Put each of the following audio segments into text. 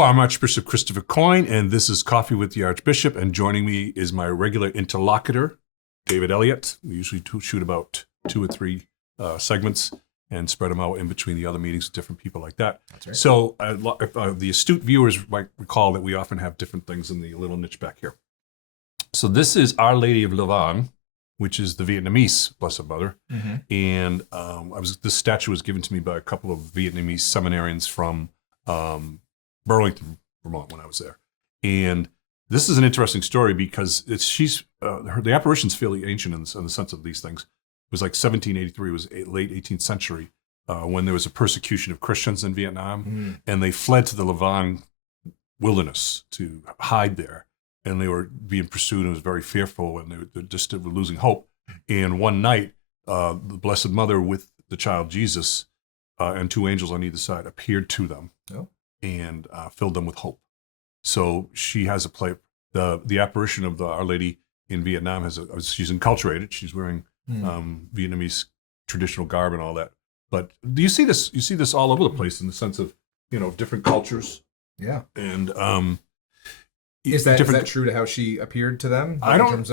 Hello, I'm Archbishop Christopher Coyne, and this is Coffee with the Archbishop, and joining me is my regular interlocutor, David Elliott. We usually shoot about 2 or 3 segments and spread them out in between the other meetings with different people like that. That's right. So the astute viewers might recall that we often have different things in the little niche back here. So this is Our Lady of Lavang, which is the Vietnamese Blessed Mother. Mm-hmm. And this statue was given to me by a couple of Vietnamese seminarians from Burlington, Vermont, when I was there. And this is an interesting story because the apparition's fairly ancient in the sense of these things. It was like 1783, it was late 18th century, when there was a persecution of Christians in Vietnam, and they fled to the Lavang wilderness to hide there. And they were being pursued and it was very fearful, and they just were losing hope. And one night, the Blessed Mother with the child Jesus and 2 angels on either side appeared to them. Oh. And filled them with hope. So she has a play. The apparition of Our Lady in Vietnam she's enculturated. She's wearing Vietnamese traditional garb and all that. But do you see this? You see this all over the place in the sense of different cultures. Yeah. And is that true to how she appeared to them? I don't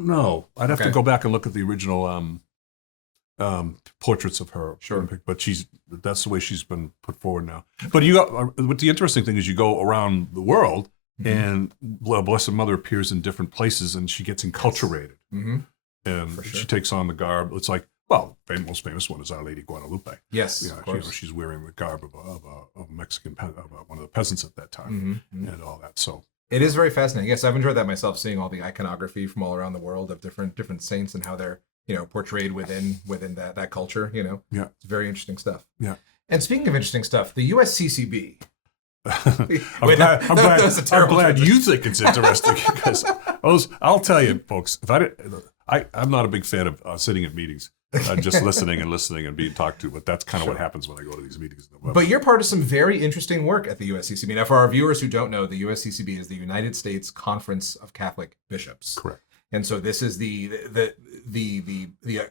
know. I'd have to go back and look at the original portraits of her. Sure. But that's the way she's been put forward now. But what the interesting thing is, you go around the world and Blessed Mother appears in different places and she gets enculturated. Mm-hmm. And she takes on the garb. It's like, well, the most famous one is Our Lady Guadalupe. Yes, of course. She's wearing the garb of a Mexican, one of the peasants at that time, and all that. So it is very fascinating. Yes, I've enjoyed that myself, seeing all the iconography from all around the world of different saints and how they're portrayed within that culture. Yeah, it's very interesting stuff. Yeah. And speaking of interesting stuff, the USCCB. I'm glad you think it's interesting because I'll tell you, folks, I'm not a big fan of sitting at meetings, just listening and being talked to, but that's kind of what happens when I go to these meetings. But you're part of some very interesting work at the USCCB. Now, for our viewers who don't know, the USCCB is the United States Conference of Catholic Bishops. Correct. And so this is the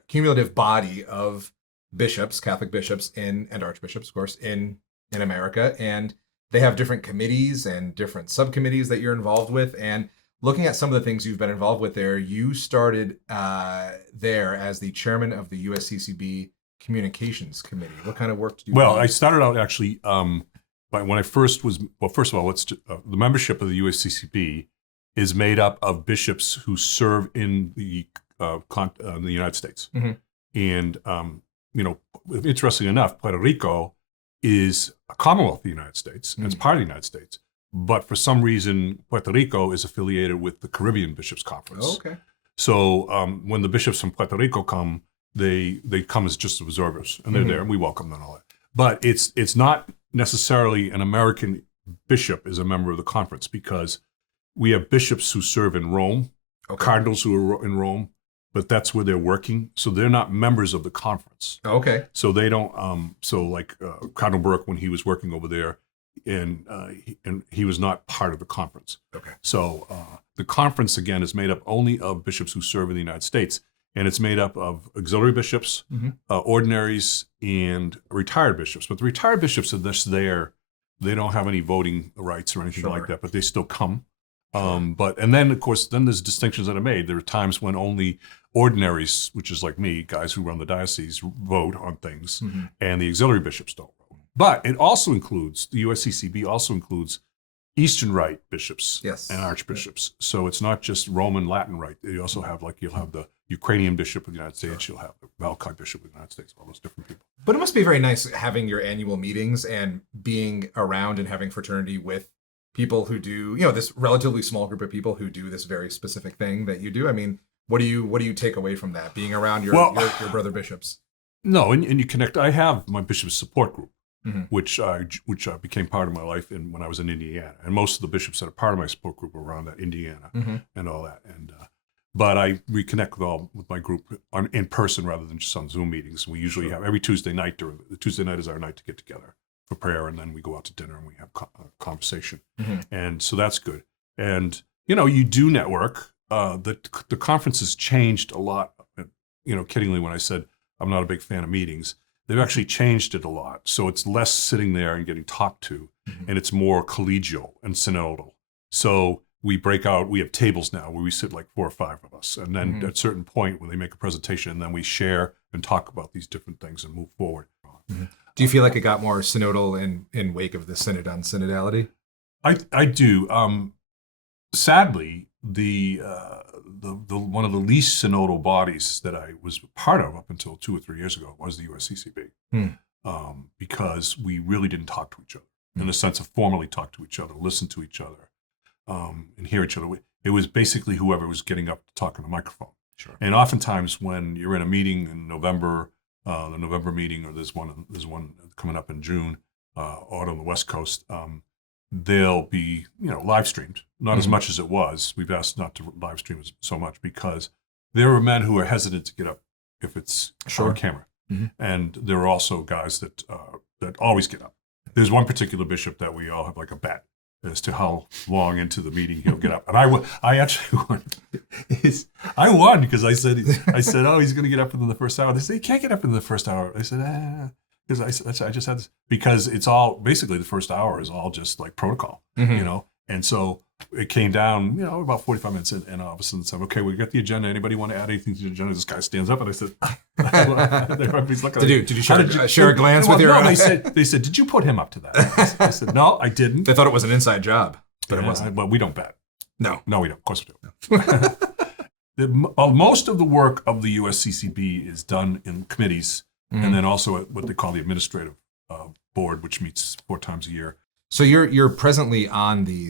cumulative body of bishops, Catholic bishops and archbishops, of course, in America. And they have different committees and different subcommittees that you're involved with. And looking at some of the things you've been involved with there, you started there as the chairman of the USCCB Communications Committee. What kind of work did you do? Well, I started out actually when I first was, first of all, the membership of the USCCB is made up of bishops who serve in the United States. Mm-hmm. And, interestingly enough, Puerto Rico is a Commonwealth of the United States, and it's part of the United States. But for some reason, Puerto Rico is affiliated with the Caribbean Bishops' Conference. Oh, okay. So when the bishops from Puerto Rico come, they come as just observers, and they're there, and we welcome them and all that. But it's not necessarily an American bishop is a member of the conference, because we have bishops who serve in Rome, cardinals who are in Rome, but that's where they're working. So they're not members of the conference. Okay. So they don't, Cardinal Burke, when he was working over there, and he was not part of the conference. Okay. So the conference, again, is made up only of bishops who serve in the United States, and it's made up of auxiliary bishops, ordinaries, and retired bishops. But the retired bishops are just there. They don't have any voting rights or anything like that, but they still come. And then, of course, there's distinctions that are made. There are times when only ordinaries, which is like me, guys who run the diocese, vote on things, and the auxiliary bishops don't vote. But it also includes, the USCCB also includes Eastern Rite bishops and archbishops. So it's not just Roman Latin Rite. You also have, you'll have the Ukrainian bishop of the United States, you'll have the Valkai bishop of the United States, all those different people. But it must be very nice having your annual meetings and being around and having fraternity with people who do, this relatively small group of people who do this very specific thing that you do. I mean, what do you take away from that, being around your brother bishops? No, and you connect. I have my bishop's support group, which became part of my life when I was in Indiana. And most of the bishops that are part of my support group are around that Indiana and all that. And but I reconnect with my group in person rather than just on Zoom meetings. We usually have every Tuesday night. Tuesday night is our night to get together for prayer, and then we go out to dinner and we have conversation. And so that's good. And you do network. The conference has changed a lot. Kiddingly, when I said I'm not a big fan of meetings, They've actually changed it a lot. So it's less sitting there and getting talked to, and it's more collegial and synodal. So we break out, we have tables now where we sit like 4 or 5 of us. And then at a certain point when they make a presentation, then we share and talk about these different things and move forward. Do you feel like it got more synodal in wake of the Synod on Synodality? I do. Sadly, the one of the least synodal bodies that I was part of up until 2 or 3 years ago was the USCCB, because we really didn't talk to each other in the sense of formally talk to each other, listen to each other, and hear each other. It was basically whoever was getting up to talk on the microphone. Sure. And oftentimes when you're in a meeting in November, the November meeting, or there's one coming up in June, out on the West Coast, they'll be, live streamed. Not as much as it was. We've asked not to live stream so much because there are men who are hesitant to get up if it's on camera. And there are also guys that always get up. There's one particular bishop that we all have like a bet as to how long into the meeting he'll get up. And I actually won. I won because I said, oh, he's going to get up within the first hour. They said, he can't get up in the first hour. I said, because I just had this, because it's all, basically the first hour is all just like protocol, And so it came down, about 45 minutes in, and all of a sudden said, okay, we got the agenda. Anybody want to add anything to the agenda? This guy stands up and I said, everybody's looking did you share a glance with your... No, they said, did you put him up to that? I said, no, I didn't. They thought it was an inside job, but it wasn't. But we don't bet. No, we don't. Of course we don't. Most of the work of the USCCB is done in committees, and then also at what they call the administrative board, which meets 4 times a year. So you're presently on the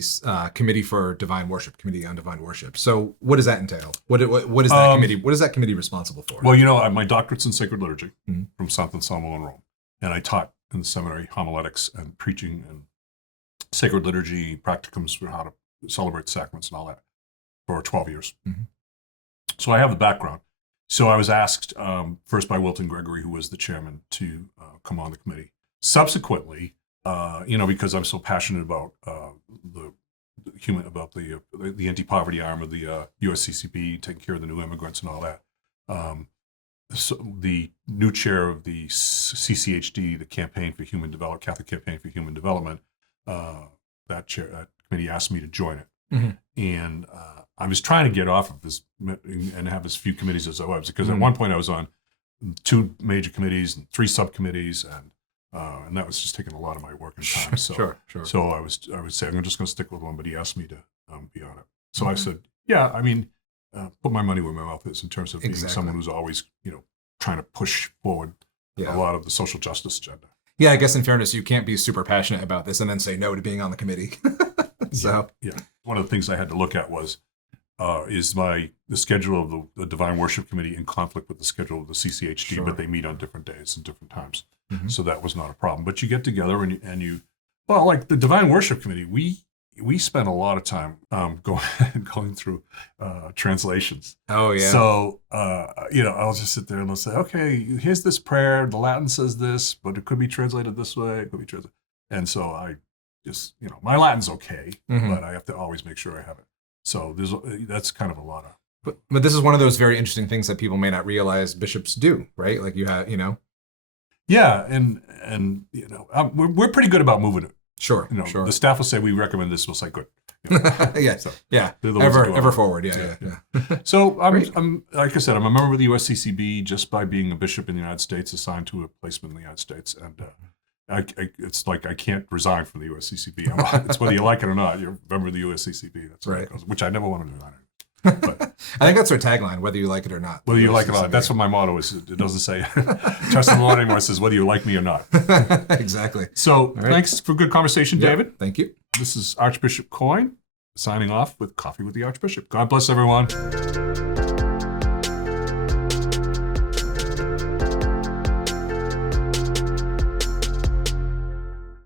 committee for divine worship, committee on divine worship. So what does that entail? What is that committee? What is that committee responsible for? Well, my doctorate's in sacred liturgy from South Anselmo in Rome, and I taught in the seminary homiletics and preaching and sacred liturgy practicums for how to celebrate sacraments and all that for 12 years. So I have the background. So I was asked first by Wilton Gregory, who was the chairman, to come on the committee. Subsequently, because I'm so passionate about the anti-poverty arm of the USCCB, taking care of the new immigrants and all that. So the new chair of the CCHD, the Campaign for Human Development, Catholic Campaign for Human Development, that committee asked me to join it, and I was trying to get off of this and have as few committees as I was, because at one point I was on 2 major committees and 3 subcommittees, and that was just taking a lot of my work and time. So, sure. So I would say, I'm just going to stick with one, but he asked me to be on it. So I said, yeah, I mean, put my money where my mouth is in terms of being someone who's always, trying to push forward a lot of the social justice agenda. Yeah, I guess in fairness, you can't be super passionate about this and then say no to being on the committee. So yeah. One of the things I had to look at was, is the schedule of the Divine Worship Committee in conflict with the schedule of the CCHD, but they meet on different days and different times. So that was not a problem. But you get together and you like the Divine Worship Committee, we spent a lot of time going through translations. Oh yeah. So I'll just sit there and they'll say, okay, here's this prayer. The Latin says this, but it could be translated this way. It could be translated. And so I just my Latin's okay, but I have to always make sure I have it. So that's kind of a lot of. But this is one of those very interesting things that people may not realize bishops do, right? Like you have, Yeah, and we're pretty good about moving it. Sure, sure. The staff will say we recommend this. We'll say good. Yeah, so yeah. Ever forward. Yeah. So I'm like I said, I'm a member of the USCCB just by being a bishop in the United States, assigned to a placement in the United States, and it's like I can't resign from the USCCB. It's whether you like it or not. You're a member of the USCCB. That's right. Which I never want to resign. But I think that's our tagline, whether you like it or not. Whether you like it or not. That's what my motto is. It doesn't say trust in the Lord anymore. It says whether you like me or not. Exactly. So thanks for good conversation, David. Thank you. This is Archbishop Coyne signing off with Coffee with the Archbishop. God bless everyone.